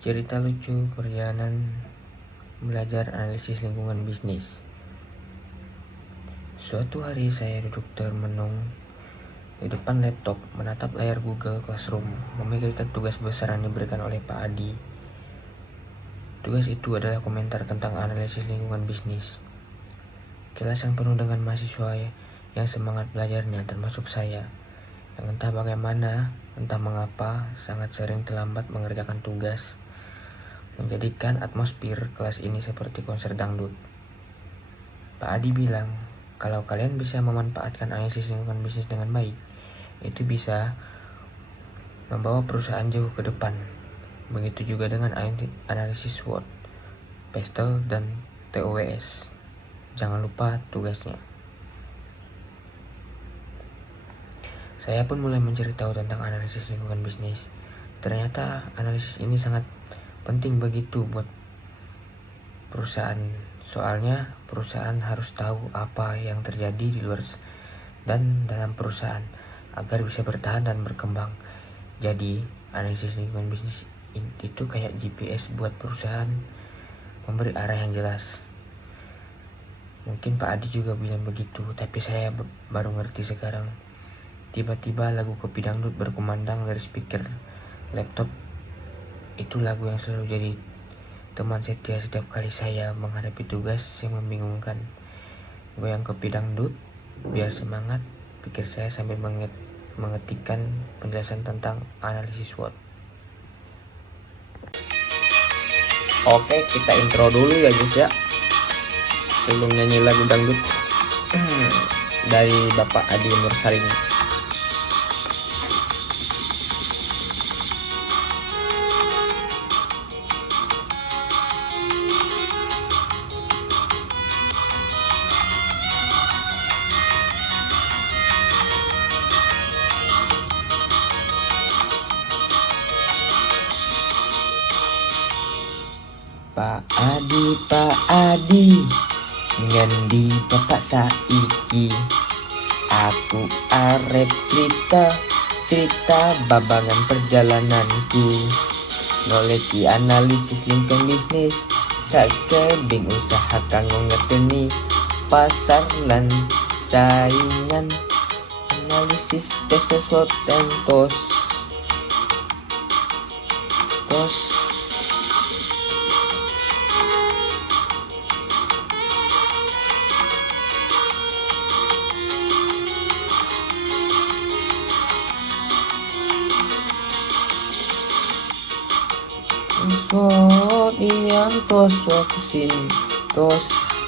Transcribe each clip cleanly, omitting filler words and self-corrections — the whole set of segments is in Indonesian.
Cerita lucu perjalanan belajar analisis lingkungan bisnis. Suatu hari saya duduk termenung di depan laptop, menatap layar Google Classroom, memikirkan tugas besar yang diberikan oleh Pak Adi. Tugas itu adalah komentar tentang analisis lingkungan bisnis. Kelas yang penuh dengan mahasiswa yang semangat belajarnya, termasuk saya, yang entah bagaimana, entah mengapa, sangat sering terlambat mengerjakan tugas, menjadikan atmosfer kelas ini seperti konser dangdut. Pak Adi bilang, kalau kalian bisa memanfaatkan analisis lingkungan bisnis dengan baik, itu bisa membawa perusahaan jauh ke depan. Begitu juga dengan analisis SWOT, PESTEL, dan TOWS. Jangan lupa tugasnya. Saya pun mulai mencari tahu tentang analisis lingkungan bisnis. Ternyata analisis ini sangat penting begitu buat perusahaan. Soalnya perusahaan harus tahu apa yang terjadi di luar dan dalam perusahaan agar bisa bertahan dan berkembang. Jadi analisis lingkungan bisnis itu kayak GPS buat perusahaan, memberi arah yang jelas. Mungkin Pak Adi juga bilang begitu, tapi saya baru ngerti sekarang. Tiba-tiba lagu kopi dangdut berkumandang dari speaker laptop. Itu lagu yang selalu jadi teman setia setiap kali saya menghadapi tugas yang membingungkan. Goyang kopi dangdut, biar semangat, pikir saya sambil mengetikkan penjelasan tentang analisis SWOT. Oke, kita intro dulu ya guys ya, sebelum nyanyi lagu dangdut dari Bapak Adi Nursalim. Pak Adi, ngendi bapak saiki? Aku arep cerita babangan perjalananku, ngoleki analisis lingkungan bisnis, sakebing usaha kanggo ngerteni pasar lan saingan, analisis tes SWOT dan TOS.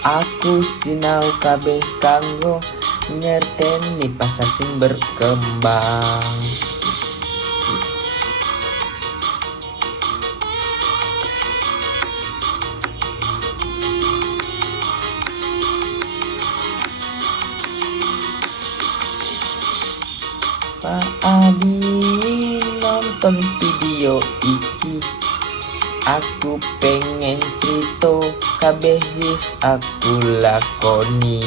Aku sinau kabeh kanggo ngerteni pasar sing berkembang. Pak Adi nonton video iki, aku pengen cerita kabeh wis aku lakoni.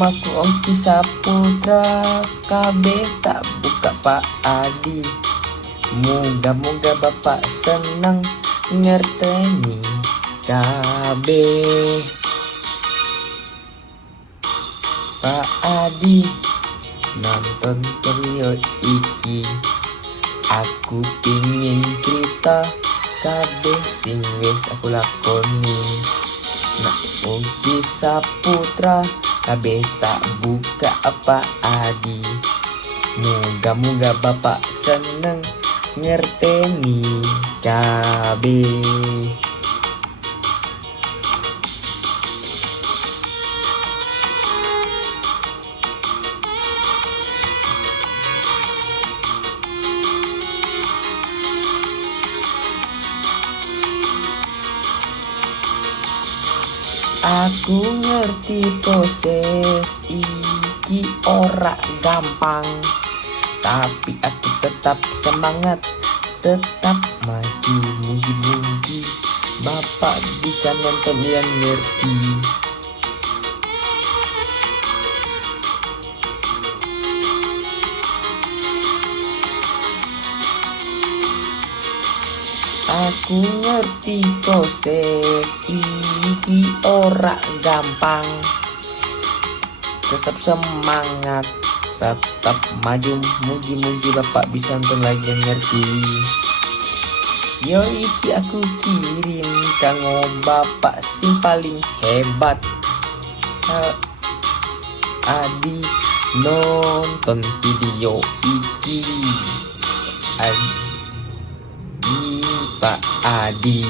Maku ongki saputra kabeh tak buka Pak Adi. Moga-moga bapak senang ngerteni kabeh. Pak Adi nonton video iki, aku pingin cerita kabeh sing wis aku lakoni. Nak ugi saputra kabeh tak buka apa Adi. Moga-moga bapak seneng ngerteni kabeh. Aku ngerti proses iki ora gampang, tapi aku tetap semangat, tetap maju. Mugi-mugi bapak bisa nonton yang ngerti. Aku ngerti proses iki ora gampang. Tetap semangat, tetap maju, mugi-mugi bapak bisa nonton lagi dan ngerti. Yo iki aku kirim kanggo bapak sing paling hebat. Adi nonton video iki. Pak Adi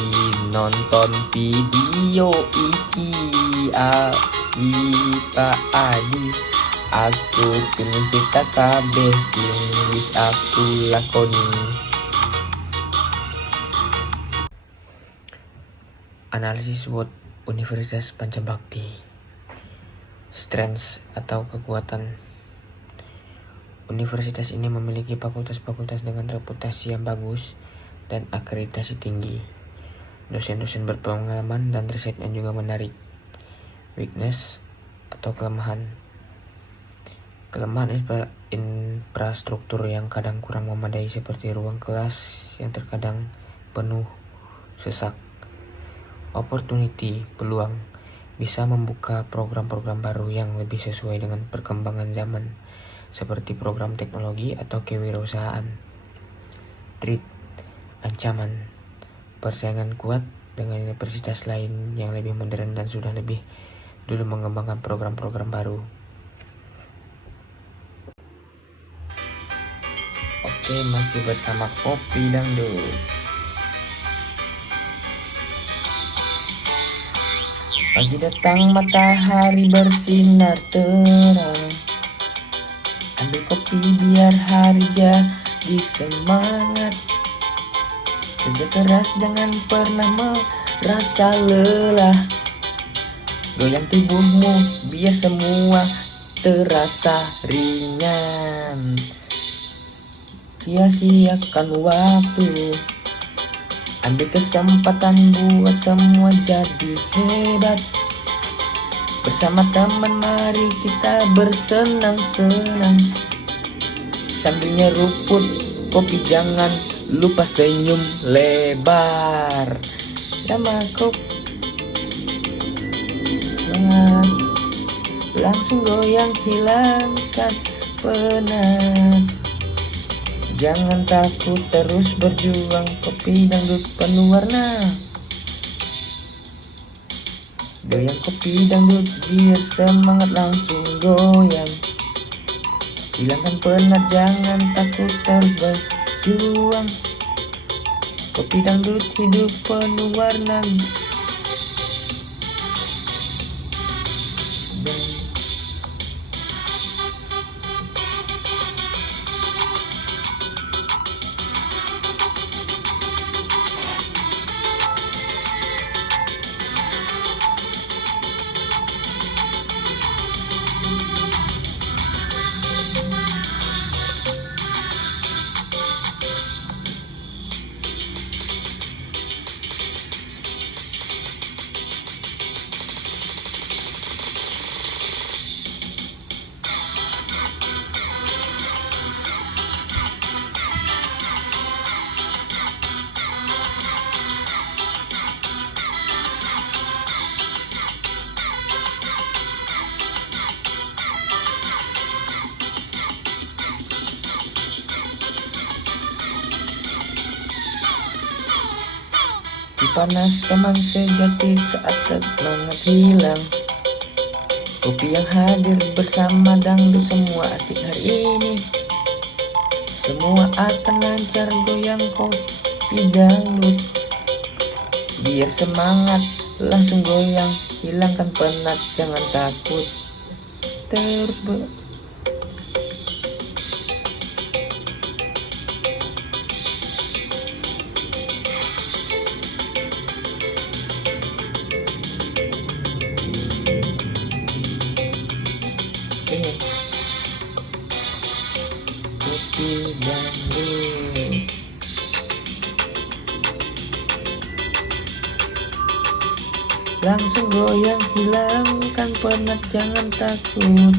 nonton video iki. Pak Adi, aku pengen cerita kabeh sing wis aku lakoni. Analisis SWOT Universitas Pancabakti. Strengths atau kekuatan. Universitas ini memiliki fakultas-fakultas dengan reputasi yang bagus dan akreditasi tinggi. Dosen-dosen berpengalaman dan risetnya juga menarik. Weakness atau kelemahan. Kelemahan infrastruktur yang kadang kurang memadai seperti ruang kelas yang terkadang penuh sesak. Opportunity, peluang, bisa membuka program-program baru yang lebih sesuai dengan perkembangan zaman, seperti program teknologi atau kewirausahaan. Threat, ancaman, persaingan kuat dengan universitas lain yang lebih modern dan sudah lebih dulu mengembangkan program-program baru. Oke, masih bersama Kopi Dangdut. Pagi datang matahari bersinar terang. Ambil kopi biar hari jadi semangat. Kerja keras jangan pernah merasa lelah. Goyang tubuhmu biar semua terasa ringan. Sia-siakan waktu. Ambil kesempatan buat semua jadi hebat. Bersama teman mari kita bersenang-senang. Sambil nyeruput kopi jangan lupa senyum lebar. Sama kopi langsung goyang hilangkan penat. Jangan takut terus berjuang, Kopi Dangdut penuh warna. Goyang Kopi Dangdut biar semangat langsung goyang. Hilangkan penat jangan takut terus berjuang. Kopi Dangdut hidup penuh warna. Panas teman sejati saat semangat hilang. Kopi yang hadir bersama dangdut semua asik hari ini. Semua akan lancar goyang kopi dangdut. Biar semangat langsung goyang, hilangkan penat jangan takut. Terus Kopi Dangdut. Langsung goyang hilangkan penat jangan takut.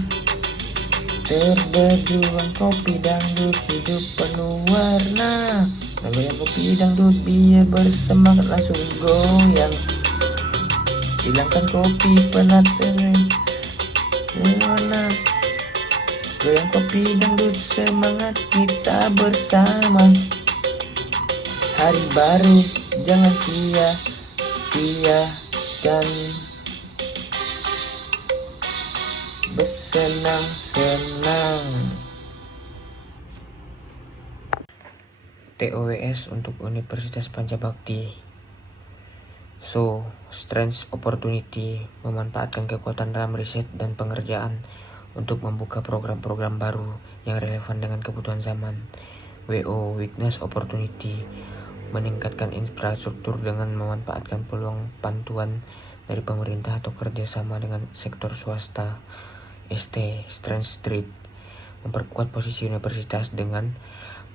Terberjuang Kopi Dangdut hidup penuh warna. Goyang kopi dangdut biar bersemangat langsung goyang. Hilangkan kopi penat mana. Goyang kopi dangdut semangat kita bersama. Hari baru jangan sia-siakan. Bersenang-senang. TOWS untuk Universitas Pancabakti. So, Strengths Opportunity memanfaatkan kekuatan dalam riset dan pengerjaan untuk membuka program-program baru yang relevan dengan kebutuhan zaman. WO Weakness Opportunity meningkatkan infrastruktur dengan memanfaatkan peluang bantuan dari pemerintah atau kerjasama dengan sektor swasta. ST Strength Street memperkuat posisi universitas dengan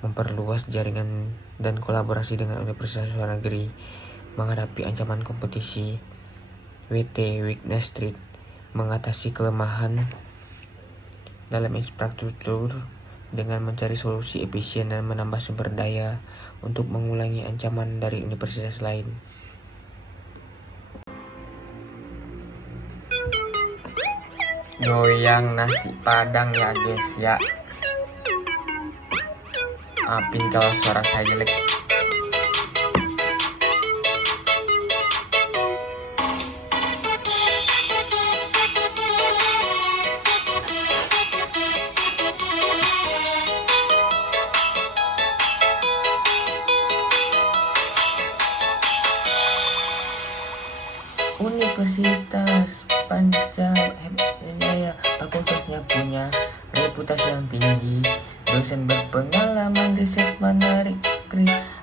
memperluas jaringan dan kolaborasi dengan universitas luar negeri menghadapi ancaman kompetisi. WT Weakness Street mengatasi kelemahan dalam infrastruktur dengan mencari solusi efisien dan menambah sumber daya untuk mengulangi ancaman dari universitas lain. Goyang nasi padang ya guys ya. Maafin kalau suara saya jelek. Universitas Pancabakti fakultasnya punya reputasi yang tinggi, dosen berpengalaman, riset menarik,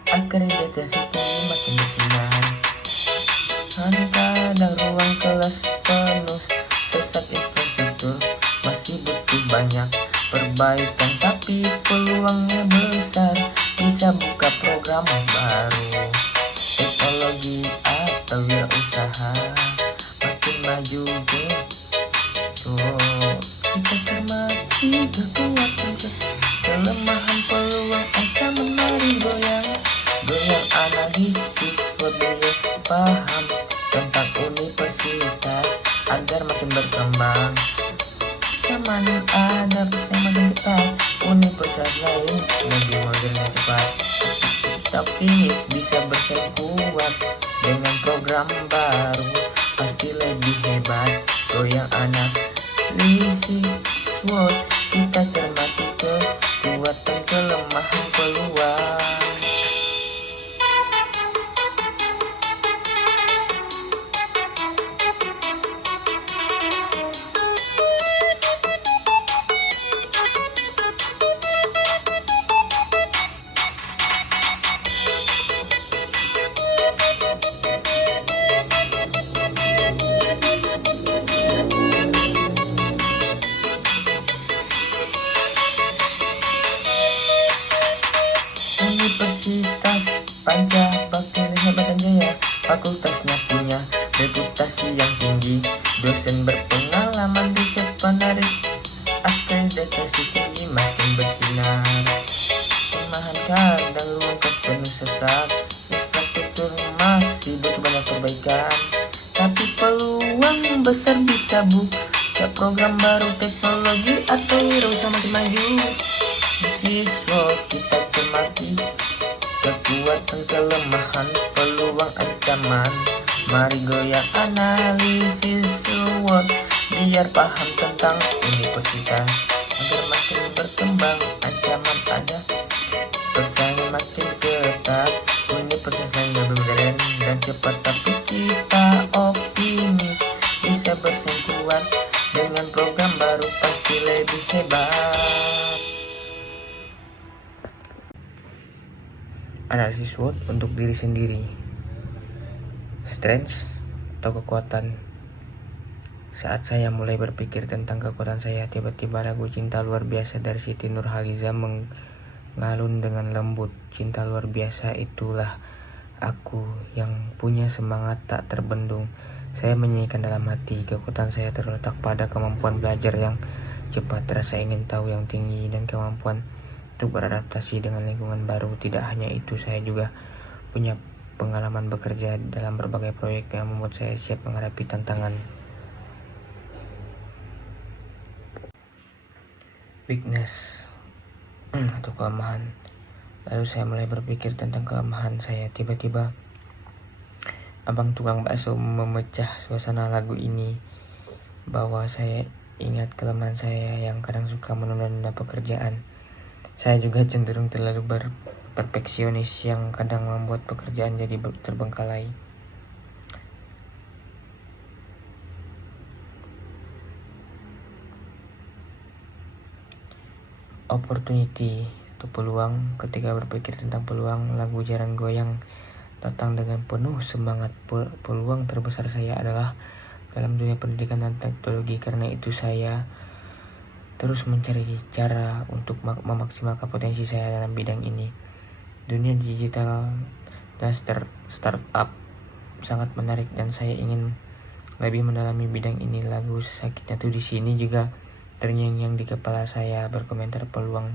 akreditasi tinggi makin bersinar. Kadang ruang kelas penuh sesak, infrastruktur masih butuh banyak perbaikan, tapi peluangnya besar, bisa buka program baru, teknologi atau wirausaha makin maju gitu. Kita cermati kekuatan kelemahan peluang ancaman, mari goyang analisis lebih paham tentang universitas agar makin berkembang. Zaman ada makin ketat, universitas lain lebih modern dan cepat. Kita optimis bisa bersaing kuat dengan program baru, pasti lebih hebat. Goyang analisis SWOT, kita cermati kekuatan kelemahan peluang. Universitas Pancabakti Jaya, fakultasnya punya reputasi yang tinggi, dosen berpengalaman, riset menarik, akreditasi tinggi makin bersinar. Kelemahan kadang ruang kelas penuh sesak, infrastruktur masih butuh banyak perbaikan, tapi peluang besar bisa buka program baru, teknologi atau wirausaha makin maju. Siswa kita cermati kekuatan kelemahan peluang ancaman, mari goyang analisis SWOT biar paham tentang universitas agar makin berkembang. Ancaman ada, persaingan makin ketat, universitas lain lebih modern dan cepat, tapi kita optimis bisa bersaing kuat dengan program baru, pasti lebih hebat. Analisis SWOT untuk diri sendiri. Strengths atau kekuatan. Saat saya mulai berpikir tentang kekuatan saya, tiba-tiba lagu Cinta Luar Biasa dari Siti Nurhaliza mengalun dengan lembut. Cinta luar biasa, itulah aku yang punya semangat tak terbendung. Saya menyanyikan dalam hati. Kekuatan saya terletak pada kemampuan belajar yang cepat, rasa ingin tahu yang tinggi, dan kemampuan untuk beradaptasi dengan lingkungan baru. Tidak hanya itu, saya juga punya pengalaman bekerja dalam berbagai proyek yang membuat saya siap menghadapi tantangan. Weakness atau kelemahan. Lalu saya mulai berpikir tentang kelemahan saya. Tiba-tiba abang tukang bakso memecah suasana lagu ini, bahwa saya ingat kelemahan saya yang kadang suka menunda-nunda pekerjaan. Saya juga cenderung terlalu perfeksionis yang kadang membuat pekerjaan jadi terbengkalai. Opportunity atau peluang. Ketika berpikir tentang peluang, lagu Jarang Goyang datang dengan penuh semangat. Peluang terbesar saya adalah dalam dunia pendidikan dan teknologi. Karena itu saya terus mencari cara untuk memaksimalkan potensi saya dalam bidang ini. Dunia digital dan startup sangat menarik dan saya ingin lebih mendalami bidang ini. Lagu Sakitnya Tuh di Sini juga terngiang-ngiang di kepala saya, berkomentar peluang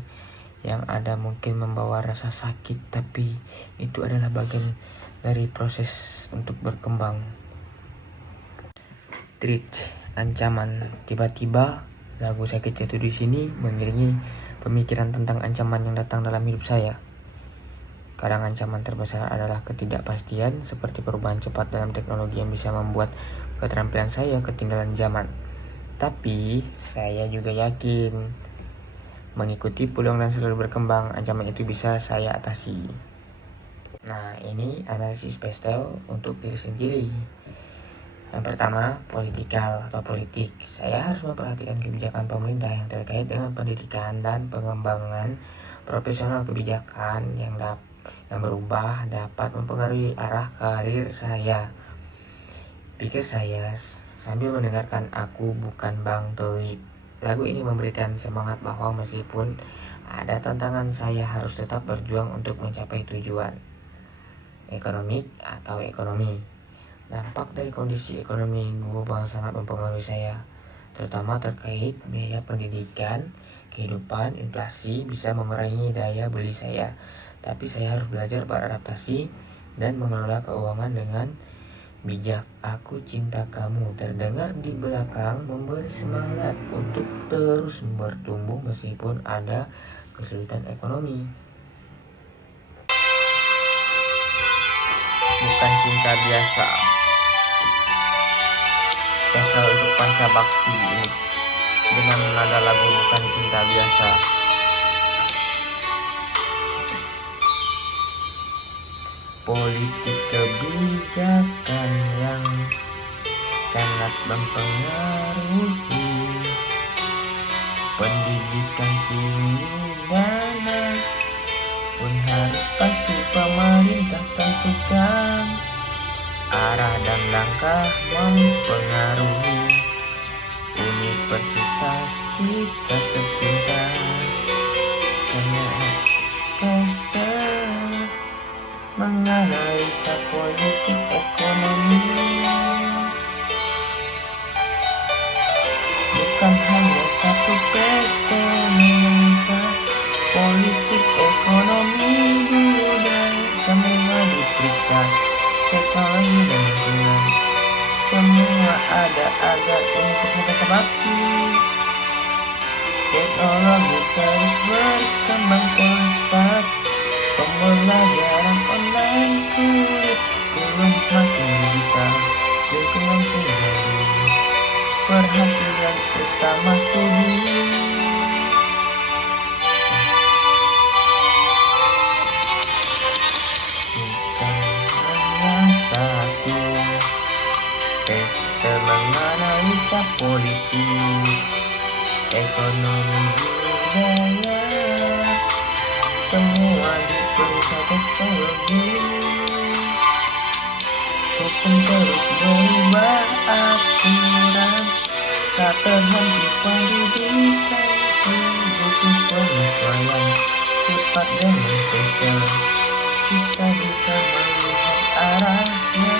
yang ada mungkin membawa rasa sakit, tapi itu adalah bagian dari proses untuk berkembang. Threat, ancaman. Tiba-tiba lagu Sakitnya Tuh di Sini mengiringi pemikiran tentang ancaman yang datang dalam hidup saya. Kadang ancaman terbesar adalah ketidakpastian, seperti perubahan cepat dalam teknologi yang bisa membuat keterampilan saya ketinggalan zaman. Tapi saya juga yakin mengikuti peluang dan selalu berkembang, ancaman itu bisa saya atasi. Nah, ini analisis pastel untuk diri sendiri. Yang pertama, politikal atau politik. Saya harus memperhatikan kebijakan pemerintah yang terkait dengan pendidikan dan pengembangan profesional. Kebijakan yang berubah dapat mempengaruhi arah karir saya, pikir saya sambil mendengarkan Aku Bukan Bang Toib. Lagu ini memberikan semangat bahwa meskipun ada tantangan, saya harus tetap berjuang untuk mencapai tujuan. Ekonomi. Dampak dari kondisi ekonomi global sangat mempengaruhi saya, terutama terkait biaya pendidikan, kehidupan. Inflasi bisa mengurangi daya beli saya, tapi saya harus belajar beradaptasi dan mengelola keuangan dengan bijak. Aku Cinta Kamu terdengar di belakang, memberi semangat untuk terus bertumbuh meskipun ada kesulitan ekonomi. Bukan Cinta Biasa. Spesial untuk Panca Bakti ini dengan nada lagu Bukan Cinta Biasa. Politik kebijakan yang sangat mempengaruhi pendidikan tinggi, dana pun harus pasti pemerintah tentukan. Arah dan langkah mempengaruhi universitas kita tercinta. Karena menganalisa politik ekonomi, bukan hanya satu pesta menganalisa politik ekonomi, budaya semua diperiksa, teknologi dan lingkungan semua ada agar universitas bakti. Teknologi terus berkembang pesat, pembelajaran online kurikulum semakin digital, lingkungan menjadi perhatian utama studi. Bukan hanya satu pesta menganalisa politik, ekonomi, budaya semua diperiksa teknologi. Hukum terus berubah, aturan tak terhenti, pendidikan butuh penyesuaian cepat dengan pastel. Kita bisa melihat arahnya,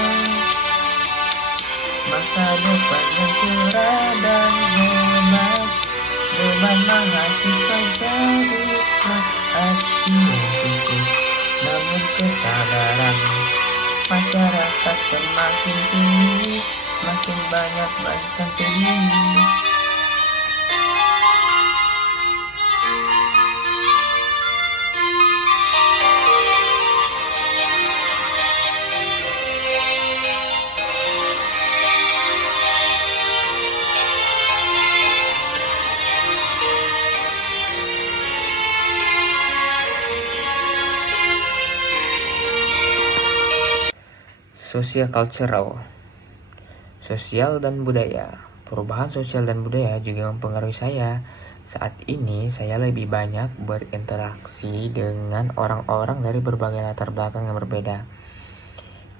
masa depan yang cerah dan hemat. Beban mahasiswa jadi kesadaran masyarakat semakin tinggi, makin banyak bangsa sendiri. Socio-cultural, sosial dan budaya. Perubahan sosial dan budaya juga mempengaruhi saya. Saat ini saya lebih banyak berinteraksi dengan orang-orang dari berbagai latar belakang yang berbeda.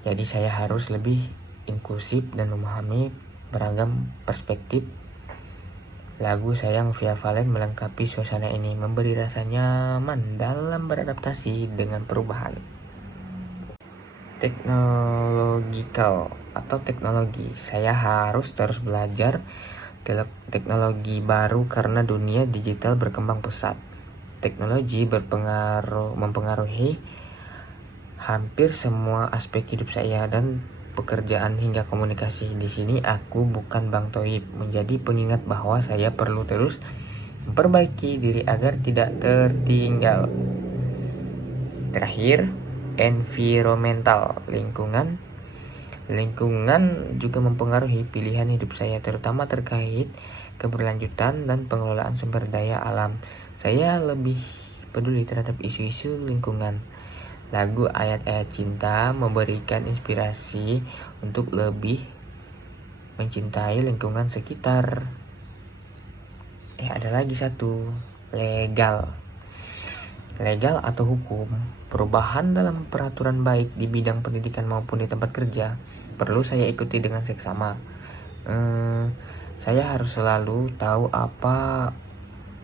Jadi saya harus lebih inklusif dan memahami beragam perspektif. Lagu Sayang Via Valen melengkapi suasana ini, memberi rasa nyaman dalam beradaptasi dengan perubahan. Technological atau teknologi. Saya harus terus belajar teknologi baru karena dunia digital berkembang pesat. Teknologi mempengaruhi hampir semua aspek hidup saya dan pekerjaan hingga komunikasi. Di sini aku bukan Bang Toib, menjadi pengingat bahwa saya perlu terus memperbaiki diri agar tidak tertinggal. Terakhir, environmental, lingkungan juga mempengaruhi pilihan hidup saya, terutama terkait keberlanjutan dan pengelolaan sumber daya alam. Saya lebih peduli terhadap isu-isu lingkungan. Lagu Ayat-Ayat Cinta memberikan inspirasi untuk lebih mencintai lingkungan sekitar. Ada lagi satu, legal atau hukum. Perubahan dalam peraturan baik di bidang pendidikan maupun di tempat kerja perlu saya ikuti dengan seksama. Saya harus selalu tahu apa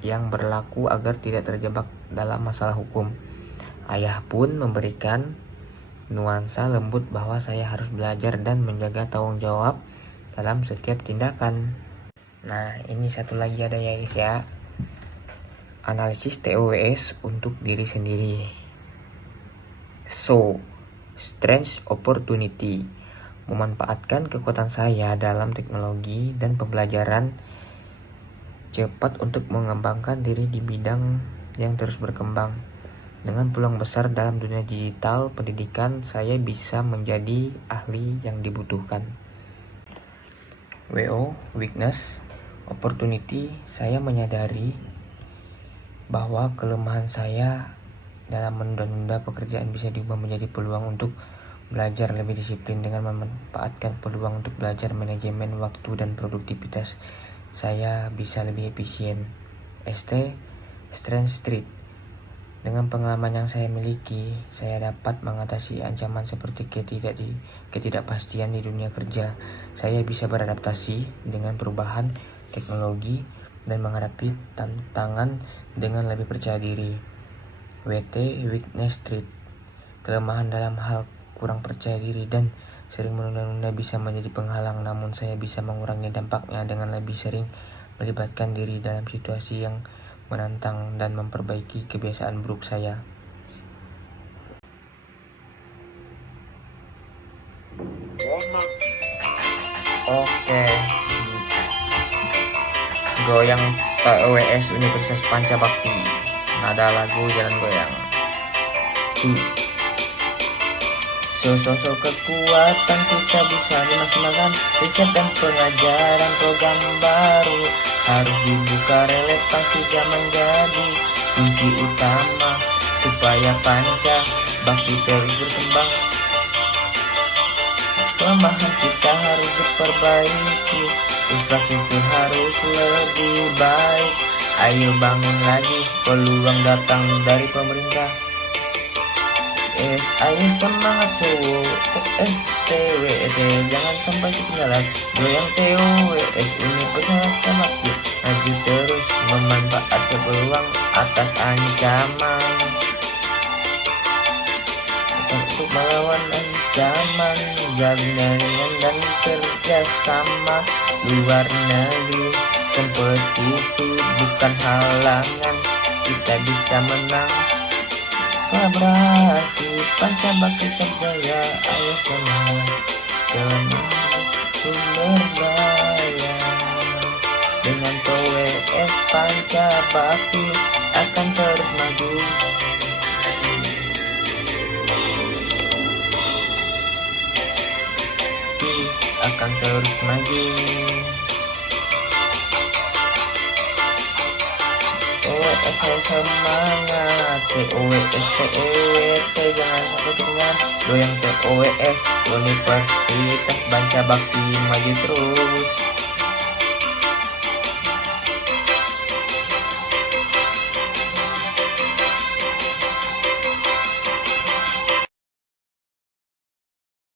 yang berlaku agar tidak terjebak dalam masalah hukum. Ayah pun memberikan nuansa lembut bahwa saya harus belajar dan menjaga tanggung jawab dalam setiap tindakan. Nah, ini satu lagi ada ya guys ya. Analisis TOWS untuk diri sendiri. Strength opportunity. Memanfaatkan kekuatan saya dalam teknologi dan pembelajaran cepat untuk mengembangkan diri di bidang yang terus berkembang. Dengan peluang besar dalam dunia digital pendidikan, saya bisa menjadi ahli yang dibutuhkan. Weakness, opportunity. Saya menyadari bahwa kelemahan saya dalam menunda pekerjaan bisa diubah menjadi peluang untuk belajar lebih disiplin. Dengan memanfaatkan peluang untuk belajar manajemen waktu dan produktivitas, saya bisa lebih efisien. Strength Street. Dengan pengalaman yang saya miliki, saya dapat mengatasi ancaman seperti ketidakpastian di dunia kerja. Saya bisa beradaptasi dengan perubahan teknologi dan menghadapi tantangan dengan lebih percaya diri. Weakness Street. Kelemahan dalam hal kurang percaya diri dan sering menunda-nunda bisa menjadi penghalang, namun saya bisa mengurangi dampaknya dengan lebih sering melibatkan diri dalam situasi yang menantang dan memperbaiki kebiasaan buruk saya. Oke. Goyang TOWS Universitas Pancabakti. Nada lagu Jalan Goyang. Sosok kekuatan kita bisa dimaksimalkan. Riset dan pengajaran program baru harus dibuka, relevansi zaman jadi kunci utama supaya Pancabakti terus berkembang. Kelemahan kita harus diperbaiki, infrastruktur harus lebih baik. Ayo bangun lagi, peluang datang dari pemerintah. Ayo semangat TOWS, jangan sampai ketinggalan. Goyang TOWS Universitas Pancabakti, maju terus memanfaatkan peluang atas ancaman. Untuk melawan ancaman, jaringan dan kerjasama luar negeri. Kompetisi bukan halangan, kita bisa menang. Kolaborasi Banca Bakti terjaya, ayo semangat sumber daya. Dengan TOWS Banca Bakti akan terus maju. Akan terus maju. OWS saya semangat, COWS TEWT jangan sampai ketinggalan. Doyang TOWS Universitas Banca Bakti maju terus.